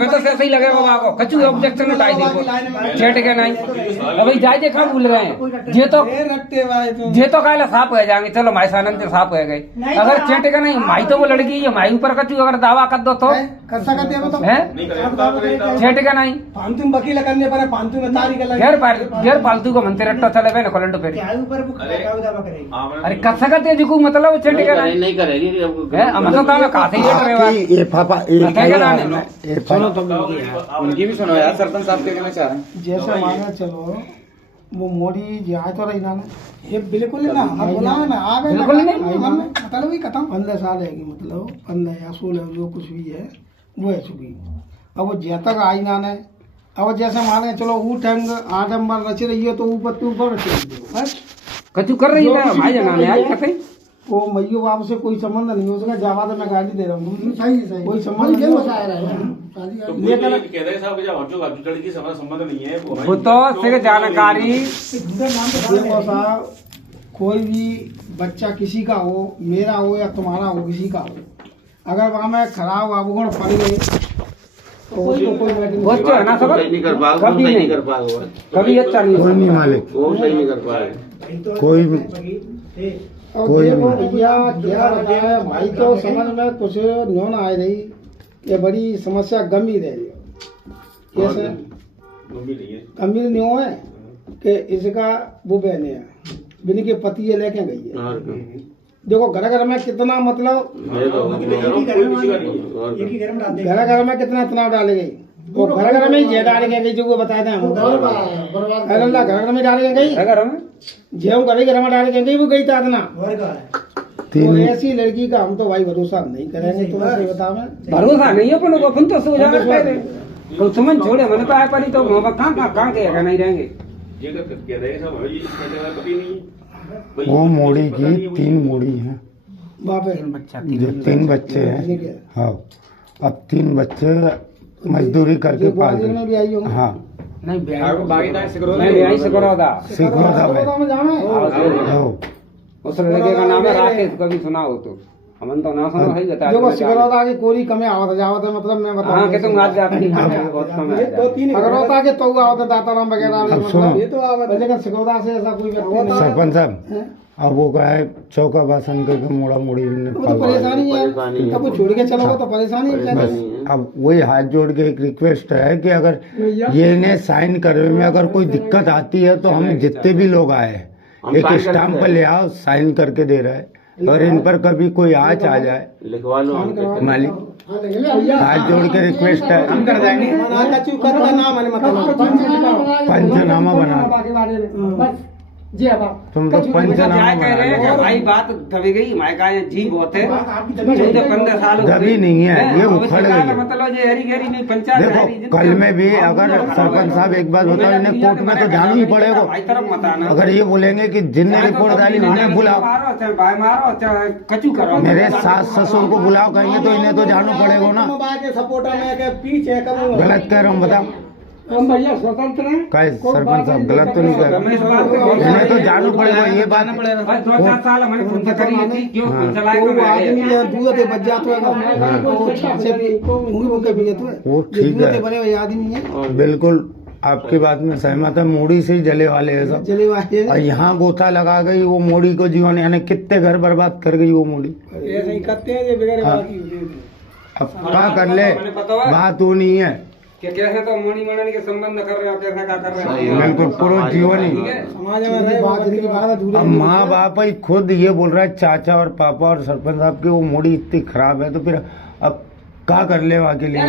फिर तो ऐसे ही लगेगा वहाँ को कचू ऑब्जेक्शन उठाई दी छेट के नहीं अभी जाए देखा भूल गए हैं जे तो काले साफ हो जाएंगे चलो माई सानंद साफ हो गए अगर छेट के नहीं माई तो वो लड़की है माई ऊपर कचू अगर दावा कर दो तो छेट के नहीं पांतु वकील करने पर पांतु में तारीख गैर पालतू को मनते रट्टा चले गए ना कलंटो फिर अरे कर सकते जी को मतलब छेट के नहीं करेगी मतलब ये पापा सुनो तुम उनकी भी सुनो यार सरपंच साहब के कहना चाह रहे हैं जैसे मांगे चलो वो मोदी जाए तो रही ना ये बिल्कुल ना हम बोला ना आ गए बिल्कुल नहीं मतलब ही खत्म 15 साल है कि मतलब 15 या 16 जो कुछ भी है वो है चुकी अब वो जब तक आई ना ने अब जैसे माने चलो वो टाइम 8 नंबर रच रही है तो ऊपर तू ऊपर रच रही है कचू कर रही है भाई जनाने आज कथे वो मैयो बाप से कोई संबंध नहीं हो सका जावा तो मैं गाड़ी दे रहा हूँ सही सही कोई संबंध नहीं हो संबंध नहीं है वो तो सिर्फ जानकारी देखो साहब कोई भी बच्चा किसी का हो मेरा हो या तुम्हारा हो किसी का हो अगर वहाँ में खराब अवगुण पड़ गए तो कोई वो अच्छा है ना सब नहीं कर पाएगा कभी नहीं कर पाएगा कभी अच्छा नहीं कोई नहीं मालिक वो सही नहीं कर पाएगा कोई कोई भैया क्या बताया भाई तो समझ में कुछ न्यो ना आए रही ये बड़ी समस्या गंभीर है कैसे गंभीर न्यो है कि इसका वो बहन है बिन के पति ये लेके गई है देखो घर घर में कितना मतलब घर घर में कितना तनाव डाले गई वो घर घर में ही जे डाल के गई जो वो बताए थे अल्लाह घर घर में डाल के गई घर में जेम घर में डाल के गई वो गई था इतना तो ऐसी लड़की का हम तो भाई भरोसा नहीं करेंगे तो ऐसे बताओ भरोसा नहीं है अपन तो सो जाना पहले तो समझ छोड़े मैंने तो आए पड़ी तो कहाँ के नहीं रहेंगे वो मोड़ी की 3 मोड़ी है बाप जो 3 बच्चे हैं हाँ अब 3 बच्चे मजदूरी करके पाल में भी आई होंगी हाँ नहीं ब्याह से करो था उस लड़के का नाम है राकेश कभी सुना हो तो हमन तो ना सुना है बता देखो सिकरौता की कोरी कमे आवत जावत मतलब मैं बता हां के तुम आज जाती बहुत कम है तो 3 सिकरौता के तो आवत दाताराम वगैरह मतलब ये तो आवत लेकिन सिकरौता से ऐसा कोई व्यक्ति सरपंच साहब अब वो क्या है चौका बासन करके मोड़ा मोड़ी तो परेशानी है अब वो छोड़ के चलोगे तो परेशानी है अब वही हाथ जोड़ के एक रिक्वेस्ट है कि अगर ये इन्हें साइन करने में अगर कोई दिक्कत आती है तो हम जितने भी लोग आए एक स्टाम्प ले आओ साइन करके दे रहा है और इन पर कभी कोई आँच आ जाए लिखवा लो मालिक हाथ जोड़ के रिक्वेस्ट है हम कर जाएंगे पंचनामा बना तुम तो पंचनामा कह रहे हैं भाई बात दबी गई मायका जी बहुत है 14-15 साल दबी नहीं है ये उखड़ गई है मतलब ये हरी गहरी नहीं पंचायत देखो कल में भी अगर सरपंच साहब एक बात बताओ इन्हें कोर्ट में तो जाना ही पड़ेगा अगर ये बोलेंगे कि जिनने रिपोर्ट डाली उन्हें बुलाओ कचू करो मेरे सास ससुर को बुलाओ कहेंगे तो इन्हें तो जाना पड़ेगा ना गलत कह रहा हूँ बताओ हम भैया स्वतंत्र हैं कहे सरपंच साहब गलत तो नहीं कर रहे इन्हें तो जाना पड़ेगा ये बात 2-4 साल हमने खुद करी थी क्यों चलाए वो आदमी है दूध दे बच जाता है वो से भी मुंह मुंह भी तो है वो ठीक है बने हुए आदमी है बिल्कुल आपकी बात में सहमत है मोड़ी से ही जले वाले है सब जले वाले और यहाँ गोता लगा गई वो मोड़ी को जीवन यानी कितने घर बर्बाद कर गई वो मोड़ी ऐसे ही करते हैं ये बगैर अब क्या कर ले बात वो नहीं है कि कैसे तो मोनी मनन के संबंध कर रहे हो कैसा क्या कर रहे हो बिल्कुल पूरा जीवन ही समाज में रहे बात की बात अब माँ बाप ही खुद ये बोल रहा है चाचा और पापा और सरपंच साहब की वो मोड़ी इतनी खराब है तो फिर अब क्या कर ले वहाँ के लिए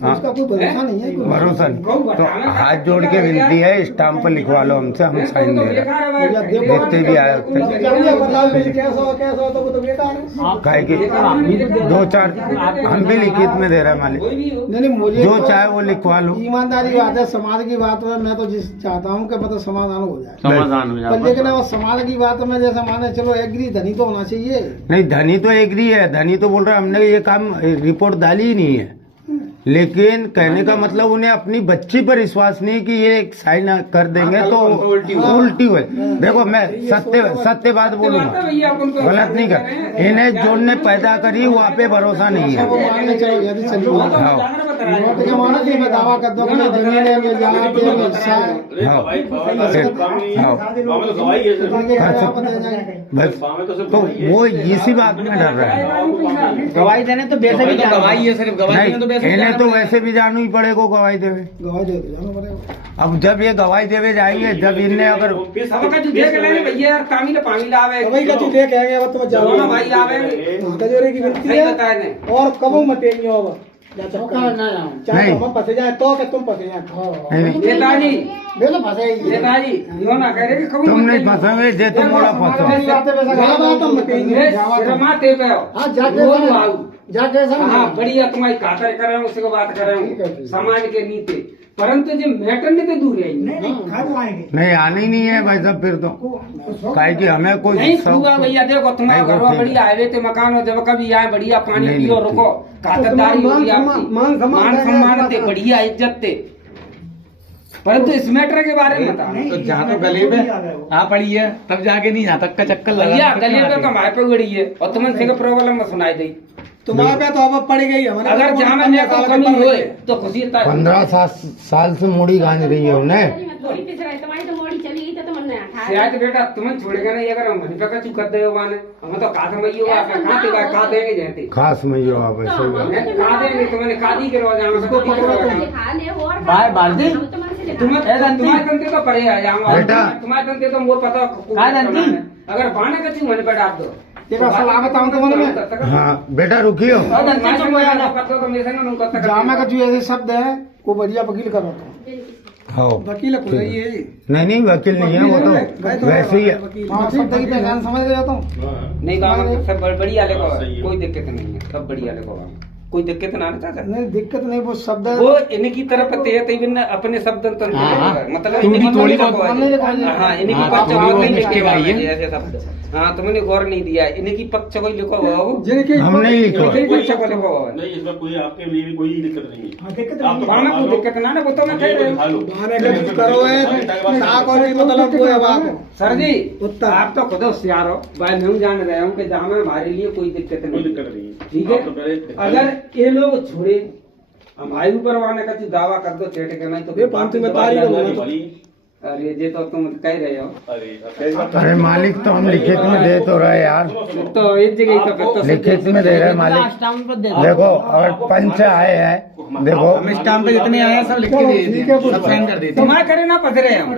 उसका कोई भरोसा नहीं है भरोसा नहीं तो हाथ जोड़ के विनती है स्टाम्प पर लिखवा लो हमसे हम साइन दे रहे हैं देखते भी आए कहे कि 2-4 हम भी लिखित में दे रहे हैं मालिक जो चाहे वो लिखवा लो ईमानदारी बात है समाज की बात है मैं तो जिस चाहता हूँ कि मतलब समाधान हो जाए समाधान हो जाए लेकिन वो समाज की बात में जैसे माने चलो एग्री धनी तो होना चाहिए नहीं धनी तो एग्री है धनी तो बोल रहा है हमने ये काम रिपोर्ट डाली ही नहीं है लेकिन कहने का मतलब उन्हें अपनी बच्ची पर विश्वास नहीं कि ये एक साइन कर देंगे तो उल्टी हुए देखो मैं सत्य बात बोलूंगा गलत नहीं कर इन्हें जो ने पैदा करी वहाँ पे भरोसा नहीं है हाँ नोट के माना कि मैं दावा कर दूं कि जमीन है में जहाँ पे हिस्सा है अरे हाँ। गवाही हाँ। गवाही है सर। उनके खिलाफ आप दे जाएंगे। बस तो वो इसी बात में डर रहा है। गवाही देने तो वैसे भी गवाही है सिर्फ नहीं, इन्हें तो वैसे भी जानू ही पड़ेगा गवाही देवे। गवाही दे दो जाना पड़ेगा। अब जब ये गवाही देवे जाएंगे, जब इनने अगर अब का जो देख लेने भैया यार कामी ले पानी लावे वही का तू देख आएंगे अब तुम जाओ दोनों भाई आवे कजोरे की गिनती सही है बताए ने और कबू मटेंगे अब या चक्कर चाहे नहीं। हम फंसे जाए तो कि तुम फंसे जाए नहीं, नेताजी बेलो फंसे ही नेताजी यो ना कह रहे कि कबू तुम नहीं फंसोगे, जे तुम बड़ा फंसो। तुम मटेंगे रमाते पे हो हाँ जाके जाके हाँ बढ़िया तुम्हारी खातर कर रहे हूँ उसी को बात कर रहे हूँ समाज के नीति परंतु जो मैटर नहीं तो दूर है नहीं आनी नहीं है भाई साहब फिर तो काहे कि हमें कोई नहीं शौक होगा तो- भैया देखो तुम्हारा नहीं, घर वो ठीक बढ़िया हाईवे पे मकान हो जब कभी आए बढ़िया पानी नहीं, पियो नहीं, रुको खातिरदारी मान होगी सम्मान- आपकी मान सम्मान मान देंगे, सम्मान इस थे बात बढ़िया इज्जत थे परंतु इस मैटर के बारे में बता तो जहाँ तो गले में आ पड़ी है तब जाके नहीं यहाँ तक का चक्कर लगा भैया गले पे कमाए पे उड़ी है और तुमने सिंह प्रॉब्लम में सुनाई दी तुम्हारे पे तो अब पड़ गई हमारे अगर जहाँ में को कमी हुए तो खुशी था 15 साल से मुड़ी गांज रही है उन्हें। थोड़ी पिस रही तुम्हारी तो मोड़ी चली गई तो तुमने शायद बेटा तुम्हें छोड़ेगा नहीं अगर हम मन पे का चुकर दे माने हम तो का समझियो आप कहां ते का देंगे जहते खास में जो आप ऐसे का देंगे तुमने कादी करवा जाना उसको दिखा ले और बाय बाल्टी तुम्हारे तंत्र तो पड़े आ जाऊंगा बेटा। तुम्हारे तंत्र तो मोर पता अगर बाने का चू मन पे डाल दो एक बार सलाह बताऊं तो मन में हाँ बेटा रुकियो। जहाँ में का जो ऐसे शब्द है वो बढ़िया वकील कर रहा हाँ वकील खुद ही है ये नहीं वकील नहीं है, वो तो वैसे ही है। हाँ शब्द की पहचान समझ रहे हो नहीं बाबा सब बढ़िया लेको कोई दिक्कत नहीं है सब बढ़िया लेको कोई दिक्कत ना चाचा नहीं दिक्कत नहीं वो शब्द है वो इनकी तरफ ते है अपने शब्द मतलब तुम भी थोड़ी बहुत हाँ इनकी हाँ, पक्ष थोड़ी कोई बहुत लिखे लिखे भाई है। भाई ऐसे शब्द हाँ तुमने गौर नहीं दिया इनकी पक्ष कोई लिखो हुआ हो जिनकी हम नहीं लिखो। इनकी पक्ष को लिखो हुआ है नहीं इसमें कोई आपके लिए भी कोई दिक्कत नहीं है आप तो बाना कोई दिक्कत ना वो तो मैं कह रही हूँ बाने का कुछ करो है ना कोई मतलब वो है बात सर जी उत्तर। आप तो खुद होशियार हो भाई मैं जान रहा हूँ कि जहाँ में हमारे लिए कोई दिक्कत कोई नहीं दिक्कत नहीं है ठीक आप तो पहले है अगर ये लोग छोड़े हमारे ऊपर वाने का दावा कर दो चेट के नहीं तो ये पांच में तारीख है वाली- वाली अरे ये तो तुम कह रहे हो अरे मालिक तो हम लिखित में दे तो रहे यार, तो एक जगह तो फिर तो लिखित में दे रहे मालिक। देखो अगर पंच आए हैं देखो स्टाम्प पे जितने आए हैं सब लिख के दे ठीक दिए, है, सब साइन कर देते तुम्हारे करे ना पधरे हम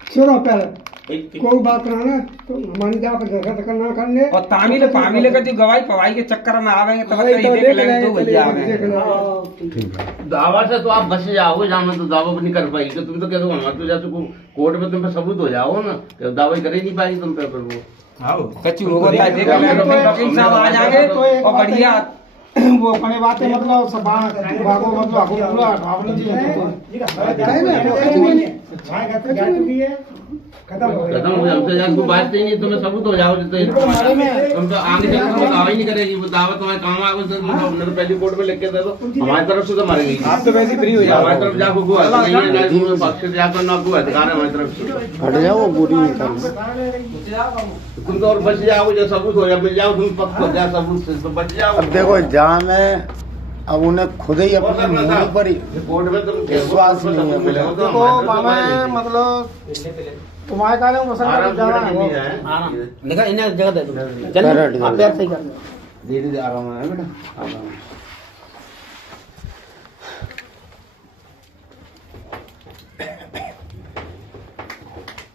सुनो पहले कोई बात ना ना तो मन जा पे झगड़ा करना करने और तामिल पामिल का जो गवाही पवाई के चक्कर में आवेंगे तब तो ये देख लेंगे तो भैया आवेंगे दावा से तो आप बच जाओगे जहाँ में तो दावा भी नहीं कर पाएगी तो तुम तो कह दो तो जैसे कोर्ट में तुम पे सबूत हो जाओ ना तो दावा ही कर ही नहीं पाएगी तुम पे फिर वो कच्चू होता है देख लेंगे वकील साहब आ जाएंगे और बढ़िया वो अपने बातें मतलब सब भागो मतलब आगो पूरा भावनी जी खत्म हो जाए हमसे ज्यादा कोई बात ही नहीं तुम्हें सबूत हो जाओ तो तुम तो आगे चल के दावा ही नहीं करेगी वो दावा तुम्हारे काम आगे तो हमने तो पहली कोर्ट में लिख के दे दो हमारी तरफ से तो मरेगी आप तो वैसे फ्री हो जाओ। हमारी तरफ जाकर को नहीं है ना तुम्हें पक्ष से जाकर ना को अधिकार है हमारी तरफ से हट जाओ बुरी निकल। तुम तो और बच जाओगे जो सबूत हो जाए मिल जाओ तुम पक्ष हो जाए सबूत से तो बच जाओ अब देखो जहाँ में अब उन्हें खुद ही अपने मुंह पर ही कोर्ट में तुम विश्वास नहीं है मुझे। देखो मामा मतलब तुम्हारे कारण मसला ज्यादा है निकल इन्हें जगह दे दो कर आप यार सही कर धीरे धीरे आराम है बेटा आराम।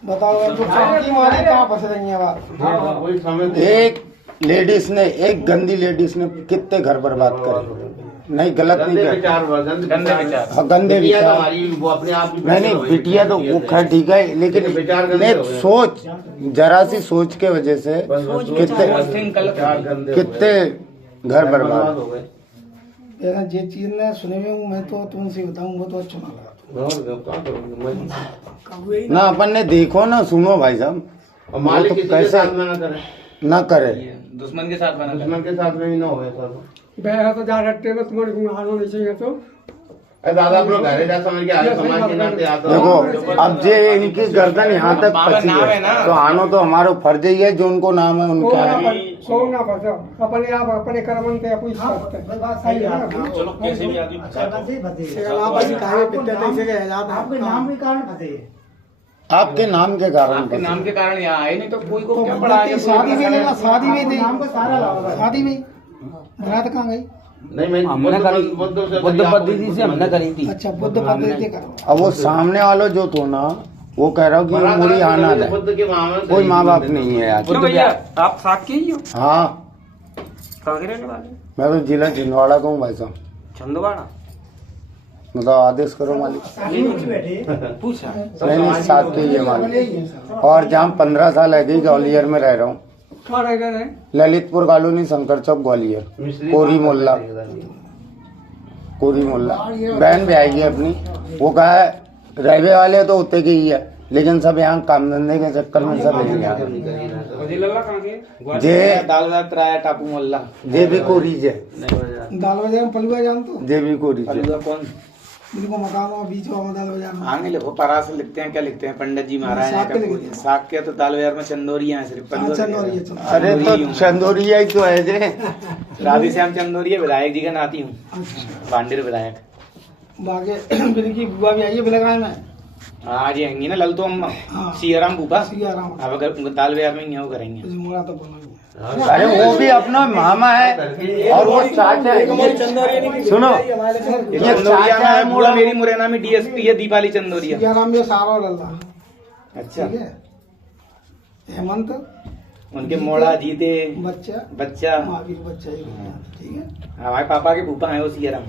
बताओ तो शादी मारी कहाँ फंस रही है बात वही समझ एक लेडीज ने एक गंदी लेडीज ने कितने घर बर्बाद करे। नहीं गलत नहीं गंदे कर विचार गंदे विचार हाँ, गंदे बिटिया तो विचार हमारी वो अपने आप ही नहीं बिटिया तो वो खैर ठीक है लेकिन विचार गंदे एक हो गए। सोच जरा सी सोच के वजह से कितने विचार गंदे हो कितने गए। घर बर्बाद हो गए यार जे चीज ने सुने हुए हूँ मैं तो तुमसे बताऊँ वो तो अच्छा ना लगा और क्या करूंगा मैं ना अपन ने देखो ना सुनो भाई साहब और मालिक वो तो किसी के कैसे साथ में ना करे ना करे दुश्मन के साथ बना दुश्मन के साथ में भी ना होए सब बैठा तो जा रट्टे में तुम्हारे को आना नहीं चाहिए तो अरे दादा अपना घर है जा समझ के आए समाज के नाते आता देखो अब जे इनकी गर्दन यहाँ तक बाबा पची नाम है है ना। तो आनो तो हमारा फर्ज ही है जो उनको नाम है उनका है। सो ना फंसो अपने आप अपने कर्मन पे कोई बात सही है। चलो कैसे भी आदमी आपके नाम के कारण फंसे। आपके नाम के कारण आपके नाम के कारण यहाँ आए, नहीं तो कोई को क्या पड़ा है? शादी में लेना, शादी में थी शादी में बारात कहाँ गई? नहीं मैं हमने करी बुद्ध पद्धति से हमने करी थी। अच्छा बुद्ध पद्धति से करो। अब वो सामने वाला जो तो ना वो कह रहा हूँ कि मुड़ी आना है, बुद्ध के मामा से कोई माँ बाप नहीं है यार। क्यों भैया आप साथ के ही हो? हाँ कहाँ के रहने वाले? मैं तो जिला छिंदवाड़ा का हूँ भाई साहब। छंदवाड़ा। मतलब आदेश करो मालिक। पूछा नहीं साथ के ही है मालिक। और जहाँ 15 साल है ग्वालियर में रह रहा हूँ, कहाँ रह गए? ललितपुर कॉलोनी, शंकर चौक, ग्वालियर। कोरी मोहल्ला, कोरी मोहल्ला। बहन भी आएगी अपनी, वो कहा है रहने वाले तो होते के ही है, लेकिन सब यहाँ काम धंधे के चक्कर में सब यहीं आ गए। जे दाल भात राया टापू मोहल्ला। जे भी कोरी जे, दाल बाजार में पलुआ जान तो जे भी कोरी जे। कौन जिनको मकान हो बीच में दाल बाजार में आगे लिखो, परा से लिखते हैं, क्या लिखते हैं? पंडित जी महाराज साग के लिखते हैं। साग के तो दाल बाजार में चंदोरिया है सिर्फ। चंदौरी है। अरे तो चंदोरिया ही तो है जे। राधे श्याम चंदोरिया विधायक जी का नाती हूँ, बांडेर विधायक। बागे फिर की बुआ भी आई है बिलगाय में। आज आएंगी ना ललतो अम्मा, हाँ। सियाराम भूपा। सियाराम। अब अगर दाल बाजार में यहाँ करेंगे। कुछ मोड़ा तो बोलो ही है। अरे वो भी अपना मामा है और वो चाचा है। सुनो ये चंदोरिया चाचा है में मोड़ा। मेरी मुरैना में डीएसपी है दीपाली चंदोरिया। सियाराम में सारो डलता। अच्छा, ठीक है। हेमंत उनके मोड़ा जीते बच्चा बच्चा महावीर बच्चा ही होता है। ठीक है। हमारे पापा के भूपा है वो सियाराम।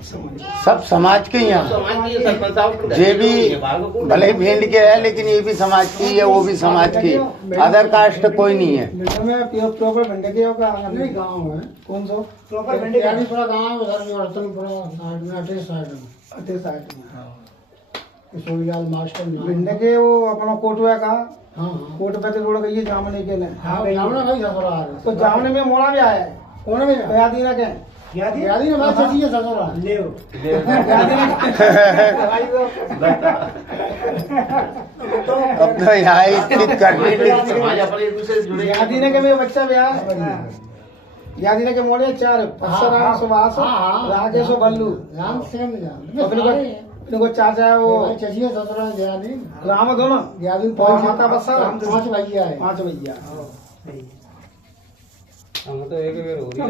सब समाज के ही हैं। समाज की सरपंच साहब ये भी भले ही भेंड के है, लेकिन ये भी समाज की है, वो भी समाज की। अदर कास्ट कोई नहीं है। भिंड में प्रॉपर भिंड के होगा नहीं गांव है। कौन सा प्रॉपर भिंड के पूरा गांव है उधर में रतनपुरा साइड में अटे साइड में किशोरीलाल मास्टर भिंड के वो अपना कोटवा का। हां कोट पे तो रोड गई जामने के ने। हां जामने भाई ससुरा तो जामने में मोड़ा भी आया है। कौन में याद ही ना के यादी ना बात सच्ची है ससुरा ले यादी ना भाई तो अपना यहाँ स्थित करने समाज अपने एक दूसरे से जुड़े हैं। यादी ने के मेरे बच्चा ब्याह यादी ने के मोड़े 4 परशुराम सुभाष राजेश बल्लू राम सेन अपने को चाचा है वो चचिए ससुरा यादी राम दोनों यादी पांच माता बसा 5 भैया है 5 भैया। हम तो एक बेर हो रही